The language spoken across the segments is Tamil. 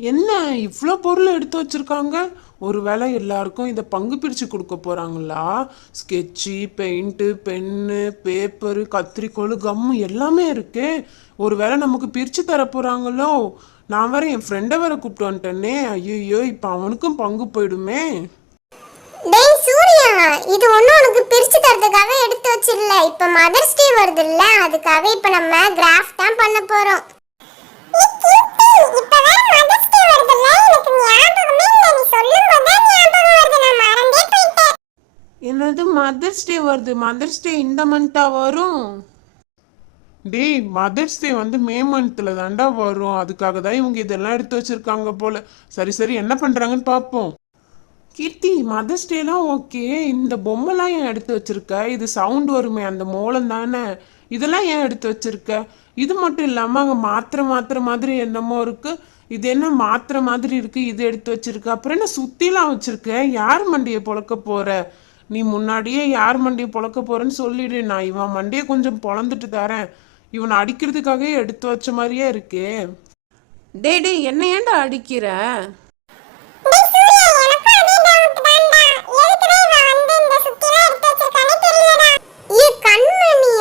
என்ன இவ்வளோ பொருள் எடுத்து வச்சிருக்காங்க? ஒருவேளை எல்லாருக்கும் இதை பங்கு பிரித்து கொடுக்க போறாங்களா? ஸ்கெட்சு, பெயிண்ட்டு, பென்னு, பேப்பரு, கத்திரிக்கோல், கம்மு எல்லாமே இருக்கே. ஒருவேளை நமக்கு பிரித்து தர போறாங்களோ? நான் வேற என் ஃப்ரெண்டை வேற கூப்பிட்டு வந்துட்டேனே. ஐயோ, இப்போ அவனுக்கும் பங்கு போயிடுமே. டேய் சூர்யா, இது ஒன்றும் உனக்கு பிரிச்சு தரதுக்காக எடுத்து வச்சிடல. இப்போ மதர்ஸ் டே வருது இல்ல, அதுக்காக இப்போ நம்ம கிராஃப்ட் தான் பண்ண போறோம். என்னது மதர்ஸ் டே வருது? மதர்ஸ் டே இந்த மந்த்தா வரும்? டேய், மதர்ஸ் டே வந்து மே மந்த்ல தாண்டா வரும். அதுக்காக தான் இவங்க இதெல்லாம் எடுத்து வச்சிருக்காங்க போல. சரி சரி, என்ன பண்றாங்கன்னு பார்ப்போம். கீர்த்தி, மதர்ஸ் டேலாம் ஓகே. இந்த பொம்மைலாம் ஏன் எடுத்து வச்சிருக்க? இது சவுண்ட் வருமே, அந்த மோளம் தானே. இதெல்லாம் ஏன் எடுத்து வச்சிருக்க? இது மட்டும் இல்லாம அங்க மாத்திரை மாதிரி என்னமோ இருக்கு. இது என்ன மாத்திரை மாதிரி இருக்கு, இது எடுத்து வச்சிருக்க. அப்புறம் என்ன சுத்திலாம் வச்சிருக்க? யார் மண்டியை பொழக்க போற? நீ முன்னாடியே யார் மண்டியை பொழக்க போறேன்னு சொல்லிடு. நான் இவன் மண்டியை கொஞ்சம் பொழந்துட்டு தரேன். இவனை அடிக்கிறதுக்காகவே எடுத்து வச்ச மாதிரியே இருக்கே. டேய் டேய், என்ன ஏன்டா அடிக்கிற?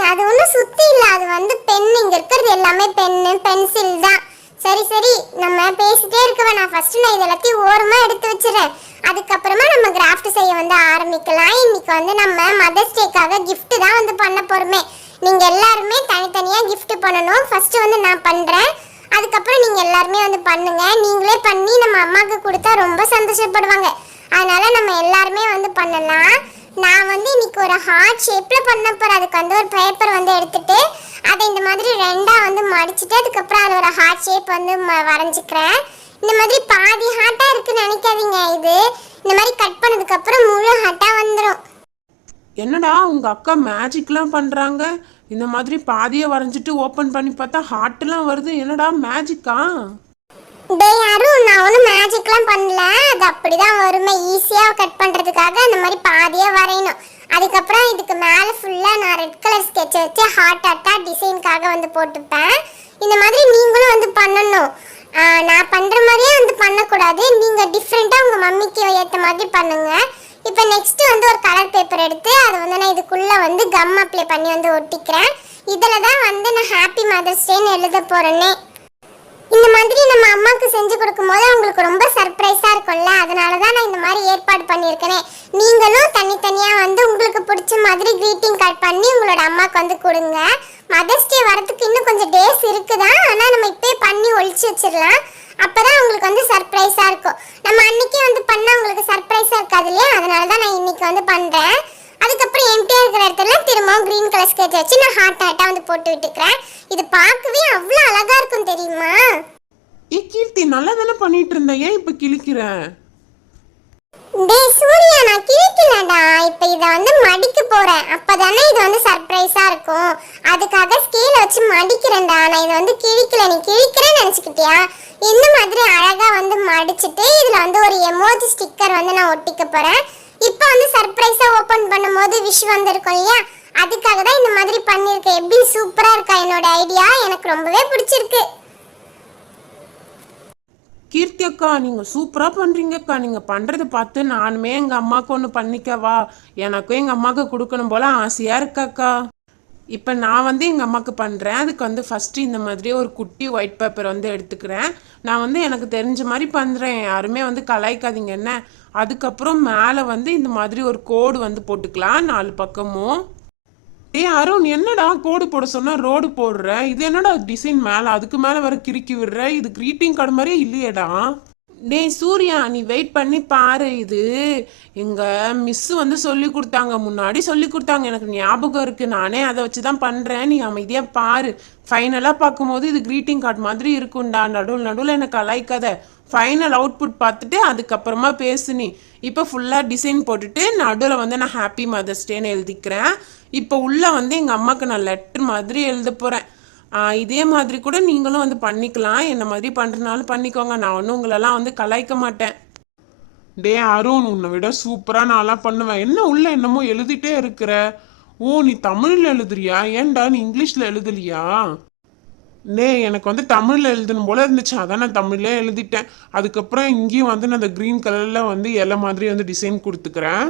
அது ஒன்றும் சுத்தி இல்ல, அது வந்து பென். இங்க இருக்கிறது எல்லாமே பென்னு பென்சில் தான். சரி சரி, நம்ம பேசிட்டே இருக்க வேணாம். ஃபர்ஸ்ட் நான் இது எல்லாத்தையும் ஓரமா எடுத்து வச்சிடறேன். அதுக்கப்புறமா நம்ம கிராஃப்ட் செய்ய வந்து ஆரம்பிக்கலாம். இன்னைக்கு வந்து நம்ம மதர்ஸ் டேக்காக gift தான் வந்து பண்ண போறோமே. நீங்க எல்லாருமே தனித்தனியா gift பண்ணணும். ஃபர்ஸ்ட் வந்து நான் பண்றேன், அதுக்கப்புறம் நீங்க எல்லாருமே வந்து பண்ணுங்க. நீங்களே பண்ணி நம்ம அம்மாக்கு கொடுத்தா ரொம்ப சந்தோஷப்படுவாங்க. அதனால நம்ம எல்லாருமே வந்து பண்ணலாம். நான் வந்து இன்னைக்கு ஒரு ஹார்ட் ஷேப்ல பண்ண போறேன். அதுக்கு வந்து ஒரு பேப்பர் வந்து எடுத்துட்டு அதை இந்த மாதிரி ரெண்டா வந்து மடிச்சிட்டு அதுக்கப்புறம் அது ஒரு ஹார்ட் ஷேப் வந்து வரைஞ்சிக்கிறேன். இந்த மாதிரி பாதி ஹார்ட்டா இருக்குன்னு நினைக்காதீங்க. இது இந்த மாதிரி கட் பண்ணதுக்கு அப்புறம் முழு ஹார்ட்டா வந்துடும். என்னடா உங்க அக்கா மேஜிக்லாம் பண்றாங்க? இந்த மாதிரி பாதியை வரைஞ்சிட்டு ஓபன் பண்ணி பார்த்தா ஹார்ட்லாம் வருது. என்னடா மேஜிக்கா? டேய் அருண், நான் ஒன்றும் மேஜிக்லாம் பண்ணல. அது அப்படிதான் வருமே. ஈஸியாக கட் பண்ணுறதுக்காக அந்த மாதிரி பாதியாக வரையணும். அதுக்கப்புறம் இதுக்கு மேலே ஃபுல்லாக நான் ரெட் கலர் ஸ்கெட்ச் வச்சு ஹார்ட்டாக டிசைனுக்காக வந்து போட்டுப்பேன். இந்த மாதிரி நீங்களும் வந்து பண்ணணும். நான் பண்ணுற மாதிரியே வந்து பண்ணக்கூடாது. நீங்கள் டிஃப்ரெண்ட்டாக உங்கள் மம்மிக்கு ஏற்ற மாதிரி பண்ணுங்க. இப்போ நெக்ஸ்ட் வந்து ஒரு கலர் பேப்பர் எடுத்து அதை வந்து நான் இதுக்குள்ளே வந்து கம் அப்ளை பண்ணி வந்து ஒட்டிக்கிறேன். இதில் தான் வந்து நான் ஹாப்பி மதர்ஸ் டேன்னு எழுத போகிறேன்னே. இந்த மாதிரி நம்ம அம்மாவுக்கு செஞ்சு கொடுக்கும்போது அவங்களுக்கு ரொம்ப சர்ப்ரைஸாக இருக்கும்ல, அதனால தான் நான் இந்த மாதிரி ஏற்பாடு பண்ணியிருக்கேனே. நீங்களும் தனித்தனியாக வந்து உங்களுக்கு பிடிச்ச மாதிரி க்ரீட்டிங் கார்டு பண்ணி உங்களோட அம்மாவுக்கு வந்து கொடுங்க. மதர்ஸ் டே வரதுக்கு இன்னும் கொஞ்சம் டேஸ் இருக்குதான், ஆனால் நம்ம இப்போயே பண்ணி ஒழிச்சு வச்சிடலாம். அப்போ தான் அவங்களுக்கு வந்து சர்ப்ரைஸாக இருக்கும். நம்ம அன்னைக்கே வந்து பண்ணால் அவங்களுக்கு சர்ப்ரைஸாக இருக்காது இல்லையா? அதனால தான் நான் இன்னைக்கு வந்து பண்ணுறேன். அதுக்கப்புறம் எம்டிஆர் இருக்கிற இடத்துல திரும்பவும் கிரீன் கலர் ஸ்கெட்ச் வச்சு நான் ஹார்ட்டா வந்து போட்டு விட்டுக்கிறேன். இது பார்க்கவே அவ்வளோ அழகா இருக்கும் தெரியுமா? கீர்த்தி, நல்லா தானே பண்ணிட்டு இருந்த, ஏன் இப்ப கிழிக்கிற? டேய் சூர்யா, நான் கிழிக்கலடா. இப்போ இதை வந்து மடிக்க போறேன். அப்பதானே இது வந்து சர்ப்ரைஸா இருக்கும். அதுக்காக ஸ்கேல வச்சு மடிக்கிறேன்டா. நான் இதை வந்து கிழிக்கல. நீ கிழிக்கிறேன்னு நினைச்சுக்கிட்டியா? இந்த மாதிரி அழகா வந்து மடிச்சிட்டு இதுல வந்து ஒரு எமோஜி ஸ்டிக்கர் வந்து நான் ஒட்டிக்க போறேன். இப்போ வந்து சர்ப்ரைஸா ஓபன் பண்ணும்போது விஷ் வந்திருக்கும் இல்லையா? அதுக்காக தான் இந்த மாதிரி பண்ணியிருக்கேன். எப்படி சூப்பரா இருக்கா என்னோட ஐடியா? எனக்கு ரொம்பவே பிடிச்சிருக்கு. கீர்த்தி அக்கா, நீங்க சூப்பரா பண்றீங்கக்கா. நீங்க பண்றதை பார்த்து நானுமே எங்க அம்மாவுக்கு ஒன்று பண்ணிக்கவா? எனக்கும் எங்க அம்மாவுக்கு கொடுக்கணும் போல ஆசையா இருக்காக்கா. இப்போ நான் வந்து எங்கள் அம்மாவுக்கு பண்ணுறேன். அதுக்கு வந்து ஃபஸ்ட்டு இந்த மாதிரி ஒரு குட்டி ஒயிட் பேப்பர் வந்து எடுத்துக்கிறேன். நான் வந்து எனக்கு தெரிஞ்ச மாதிரி பண்ணுறேன், யாருமே வந்து கலாய்க்காதீங்க என்ன. அதுக்கப்புறம் மேலே வந்து இந்த மாதிரி ஒரு கோடு வந்து போட்டுக்கலாம் 4 பக்கமும். அருண், என்னடா கோடு போட சொன்னா ரோடு போடுற? இது என்னடா டிசைன் மேலே அதுக்கு மேலே வர கிறுக்கி விடுற? இது கிரீட்டிங் கார்டு மாதிரியே இல்லையேடா. டேய் சூர்யா, நீ வெயிட் பண்ணி பாரு. இது எங்க மிஸ் வந்து சொல்லி கொடுத்தாங்க, முன்னாடி சொல்லி கொடுத்தாங்க, எனக்கு ஞாபகம் இருக்கு. நானே அதை வச்சு தான் பண்றேன். நீ அமைதியா பாரு. ஃபைனலா பார்க்கும்போது இது கிரீட்டிங் கார்டு மாதிரி இருக்கும்டா. நடுவில் நடுவில் எனக்கு அலைக்காத. ஃபைனல் அவுட்புட் பார்த்துட்டு அதுக்கப்புறமா பேசு நீ. இப்போ ஃபுல்லாக டிசைன் போட்டுட்டு நடுவில் வந்து நான் ஹாப்பி மதர்ஸ் டேன்னு எழுதிக்கிறேன். இப்போ உள்ள வந்து எங்கள் அம்மாவுக்கு நான் லெட்டர் மாதிரி எழுத போகிறேன். இதே மாதிரி கூட நீங்களும் வந்து பண்ணிக்கலாம். என்ன மாதிரி பண்ணுறதுனாலும் பண்ணிக்கோங்க. நான் ஒன்றும் உங்களெல்லாம் வந்து கலாய்க்க மாட்டேன். டே அருண், உன்னை விட சூப்பராக நான்லாம் பண்ணுவேன். என்ன உள்ள என்னமோ எழுதிட்டே இருக்கிற? ஓ, நீ தமிழில் எழுதுறியா? ஏன்டா நீ இங்கிலீஷில் எழுதலையா? எனக்கு வந்து தமிழ்ல எழுதணும் போல இருந்துச்சு, அதான் நான் தமிழ்ல எழுதிட்டேன். அதுக்கப்புறம் இங்கேயும் வந்து நான் அந்த கிரீன் கலர்ல வந்து இலை மாதிரி வந்து டிசைன் கொடுத்துக்கிறேன்.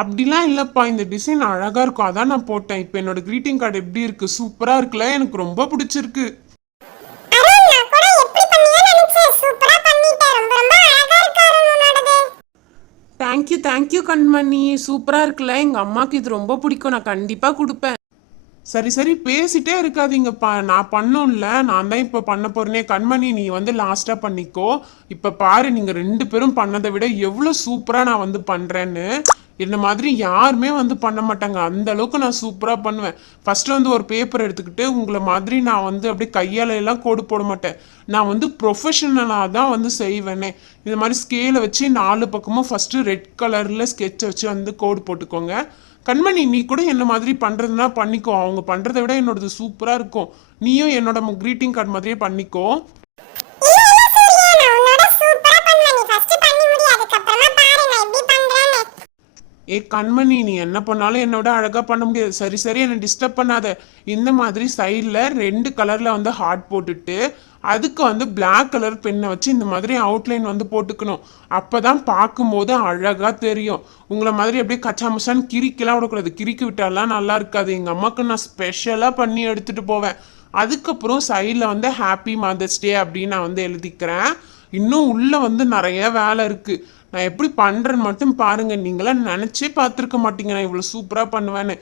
அப்படிலாம் இல்லப்பா, இந்த டிசைன் அழகா இருக்கும், அதான் நான் போட்டேன். இப்போ என்னோட கிரீட்டிங் கார்டு எப்படி இருக்கு? சூப்பரா இருக்குல்ல? எனக்கு ரொம்ப பிடிச்சிருக்கு. தேங்க்யூ தேங்க்யூ கண்மணி, சூப்பரா இருக்குல்ல? எங்க அம்மாக்கு இது ரொம்ப பிடிக்கும், நான் கண்டிப்பா கொடுப்பேன். சரி சரி பேசிட்டே இருக்காதீங்கப்பா, நான் பண்ணோம்ல, நான் தான் இப்போ பண்ண போறேனே. கண்மணி நீ வந்து லாஸ்டா பண்ணிக்கோ. இப்போ பாரு, நீங்க 2 பேரும் பண்ணதை விட எவ்வளோ சூப்பரா நான் வந்து பண்றேன்னு. என்ன மாதிரி யாருமே வந்து பண்ண மாட்டாங்க, அந்த அளவுக்கு நான் சூப்பரா பண்ணுவேன். ஃபர்ஸ்ட் வந்து ஒரு பேப்பர் எடுத்துக்கிட்டு உங்களை மாதிரி நான் வந்து அப்படியே கையால எல்லாம் கோடு போட மாட்டேன். நான் வந்து ப்ரொஃபஷனலாக தான் வந்து செய்வேனே. இந்த மாதிரி ஸ்கேலை வச்சு 4 பக்கமும் ஃபர்ஸ்ட் ரெட் கலர்ல ஸ்கெட்சை வச்சு வந்து கோடு போட்டுக்கோங்க. கண்மணி நீ கூட என்ன மாதிரி பண்றதுன்னா பண்ணிக்கோ, அவங்க பண்றதை விட என்னோடது சூப்பரா இருக்கும். நீயும் என்னோட கிரீட்டிங் கார்டு மாதிரியே பண்ணிக்கோ. ஏ கண்மணி, நீ என்ன பண்ணாலும் என்னோட அழகா பண்ண முடியாது. சரி சரி என்னை டிஸ்டர்ப் பண்ணாத. இந்த மாதிரி சைடில் 2 கலர்ல வந்து ஹார்ட் போட்டுட்டு அதுக்கு வந்து பிளாக் கலர் பெண்ணை வச்சு இந்த மாதிரி அவுட்லைன் வந்து போட்டுக்கணும். அப்பதான் பார்க்கும்போது அழகா தெரியும். உங்களை மாதிரி அப்படியே கச்சாமச்சான்னு கிரிக்கெல்லாம் விடக்கூடாது, கிரிக்கி விட்டாலாம் நல்லா இருக்காது. எங்க அம்மாவுக்கு நான் ஸ்பெஷலா பண்ணி எடுத்துட்டு போவேன். அதுக்கப்புறம் சைடில் வந்து ஹாப்பி மதர்ஸ் டே அப்படின்னு நான் வந்து எழுதிக்கிறேன். இன்னும் உள்ள வந்து நிறைய வேலை இருக்கு. நான் எப்படி பண்றேன்னு மட்டும் பாருங்க, நீங்களாம் நினைச்சே பார்த்துருக்க மாட்டீங்க நான் இவ்வளோ சூப்பரா பண்ணுவேன்னு.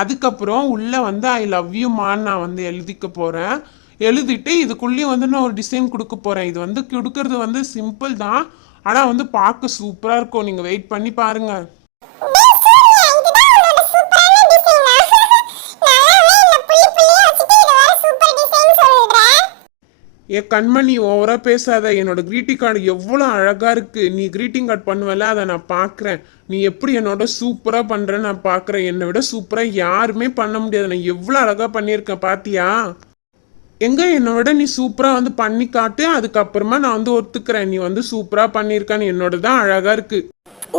அதுக்கப்புறம் உள்ள வந்து ஐ லவ் யூ மான்னு நான் வந்து எழுதிக்க போறேன். எழுதிட்டு இதுக்குள்ளேயும் வந்து நான் ஒரு டிசைன் கொடுக்க போறேன். இது வந்து கொடுக்கறது வந்து சிம்பிள் தான், ஆனா வந்து பார்க்க சூப்பரா இருக்கும். நீங்க வெயிட் பண்ணி பாருங்க. ஏ கண்மணி ஓவரா பேசாத. என்னோட கிரீட்டிங் கார்டு எவ்வளோ அழகா இருக்கு. நீ கிரீட்டிங் கார்டு பண்ணுவல, அதை நான் பார்க்குறேன். நீ எப்படி என்னோட சூப்பரா பண்றேன்னு நான் பார்க்குறேன். என்னை விட சூப்பரா யாருமே பண்ண முடியாது. நான் எவ்வளோ அழகா பண்ணியிருக்கேன் பாத்தியா? எங்க என்னை விட நீ சூப்பரா வந்து பண்ணி காட்டு, அதுக்கப்புறமா நான் வந்து ஒத்துக்கிறேன் நீ வந்து சூப்பரா பண்ணியிருக்கான்னு. என்னோட தான் அழகா இருக்கு.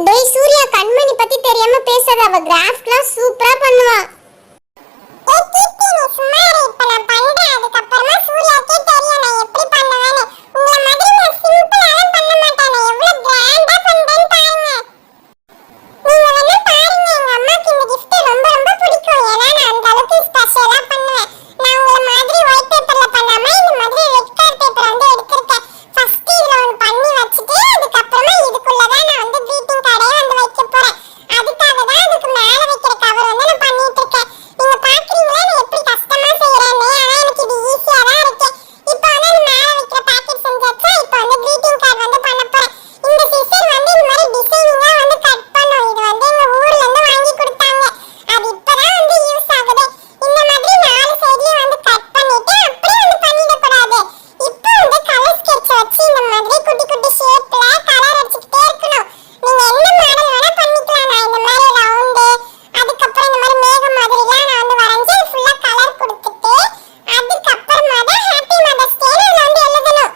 டேய் சூர்யா, கண்மணி பத்தி தெரியாம பேசாத, அவ கிராஃப்ட்லாம் சூப்பரா பண்ணுவா. ஏய் கீர்த்தி, நீ சும்மா இரு, இப்ப நான் பண்றேன், அதுக்கப்புறமா சூர்யாக்கே தெரியும் நான் எப்படி பண்ணுவேன்னு. உங்கள மாதிரி நான் சிம்பிளாலாம் பண்ண மாட்டேன், நான் எவ்வளவு கிராண்டா பண்றேன்னு பாருங்க. நீங்க வேணா பாருங்க, எங்க அம்மாக்கு இந்த gift ரொம்ப ரொம்ப பிடிக்கும். ஏன்னா நான் அந்த அளவுக்கு ஸ்பெஷலா பண்ணுவேன். நான் உங்கள மாதிரி ஒயிட் பேப்பர்ல பண்ணாம இந்த மாதிரி ரெட் கலர் பேப்பர் வந்து எடுத்துர்க்கேன். ஃபர்ஸ்ட் இதுல ஒன்னு பண்ணி வச்சிட்டு அதுக்கப்புறமா இதுக்குள்ள தான் நான் வந்து greeting card வந்து வைக்க போறேன். அதுக்காக தான் அதுக்கு மேல வைக்கிற கவர் வந்து நான் பண்ணிட்டு இருக்கேன். நீங்க பாக்குறீங்களா நான் எப்படி கஷ்டமா செய்றேன்னு? ஆனா எனக்கு இது ஈஸியா தான் இருக்கு. இப்போ வந்து அந்த மேல வைக்கிற பாக்கெட் செஞ்சாச்சு. இப்போ வந்து greeting card வந்து பண்ண போறேன். இந்த சிசர் வந்து இந்த மாதிரி டிசைனிங்கா வந்து கட் பண்ணும். இது வந்து எங்க ஊர்ல இருந்து வாங்கி கொடுத்தாங்க. அது இப்பதான் வந்து யூஸ் ஆகுது. இந்த மாதிரி 4 சைடுலயும் வந்து கட் பண்ணிட்டு அப்படியே வந்து பண்ணிட கூடாது. இப்போ வந்து கலர் ஸ்கெட்ச் வச்சு இந்த மாதிரி குட்டி குட்டி ஷேப்ல கலர் அடிச்சிட்டே இருக்கணும். நீங்க என்ன மாடல் வேணா பண்ணிக்கலாம். நான் இந்த மாதிரி ரவுண்ட், அதுக்கப்புறம் இந்த மாதிரி மேகம் மாதிரிலாம் நான் வந்து வரைஞ்சு ஃபுல்லா கலர் கொடுத்துட்டு அதுக்கப்புறமா தான் ஹாப்பி மதர்ஸ் டே நான் வந்து எழுதணும்.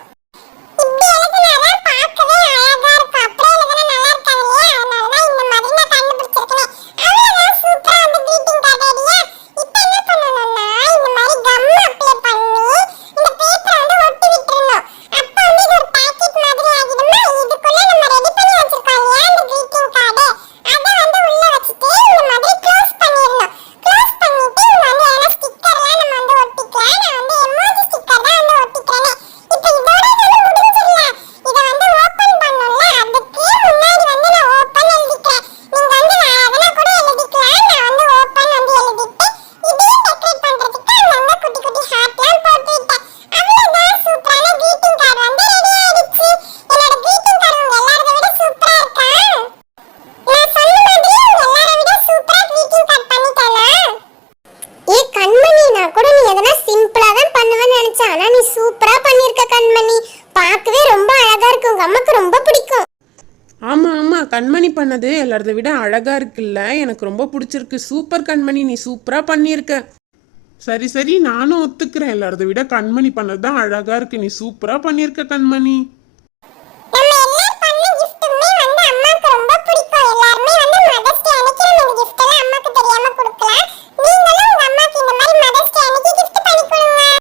இப்படி எழுதுனாதான் பார்க்கவே அழகா இருக்கும். அப்படியே எழுதுனா நல்லா இருக்காது இல்லையா? அதனால தான் இந்த மாதிரி நான் கண்டுபிடிச்சிருக்கேன். அவ்வளவுதான், சூப்பரா வந்து greeting card ரெடியா? இப்போ என்ன பண்ணணும்னா இந்த மாதிரி கம் அப்ளை பண்ணி இந்த பேப்பரை வந்து ஒட்டி விட்டுறணும். அப்போ வந்து இது ஒரு பாக்கெட் மாதிரி ஆகிடுமா? இதுக்குள்ள நம்ம ரெடி பண்ணி வச்சிருக்கோம் இல்லையா இந்த greeting card, அதை வந்து உள்ள வச்சுட்டு இந்த மாதிரி க்ளோஸ் பண்ணிடணும். க்ளோஸ் பண்ணிட்டு இங்க வந்து ஏன்னா ஸ்டிக்கர்லாம் நம்ம வந்து ஒட்டிக்கலாம். நான் வந்து எமோஜி ஸ்டிக்கர் தான் வந்து ஒட்டிக்கிறேன். இப்போ இதோட நம்ம முடிஞ்சிடல. இதை வந்து ஓப்பன் பண்ணணும்ல, அதுக்கு முன்னாடி வந்து நான் ஓப்பன் எழுதிக்கிறேன். நீங்க வந்து அதெல்லாம் கூட எழுதிக்கலாம். நான் வந்து ஓப்பன் வந்து எழுதிட்டு இதையும் டெக்கரேட் பண்றதுக்கு அங்கங்க குட்டி குட்டி ஹார்ட்லாம் போட்டு விட்டேன். அவ்வளவுதான், சூப்பரான greeting card வந்து ரெடி ஆயிடுச்சு. என்னோட greeting card உங்க எல்லாரதை விட சூப்பரா இருக்கா? நான் சொன்ன மாதிரி உங்க எல்லாரை விட சூப்பரா greeting card பண்ணிட்டேனா? ஏ கண்மணி, நான் கூட நீ எதனா சிம்பிளா தான் பண்ணுவேன்னு நினைச்சேன். ஆனா நீ சூப்பரா பண்ணிருக்க கண்மணி. பார்க்கவே ரொம்ப அழகா இருக்கு. உங்க அம்மாக்கு ரொம்ப பிடிக்கும். ஆமா ஆமா, கண்மணி பண்ணது எல்லாரதை விட அழகா இருக்குல்ல? எனக்கு ரொம்ப பிடிச்சிருக்கு. சூப்பர் கண்மணி, நீ சூப்பரா பண்ணியிருக்க. சரி சரி நானும் ஒத்துக்கிறேன், எல்லாரதை விட கண்மணி பண்ணது தான் அழகா இருக்கு. நீ சூப்பரா பண்ணியிருக்க கண்மணி.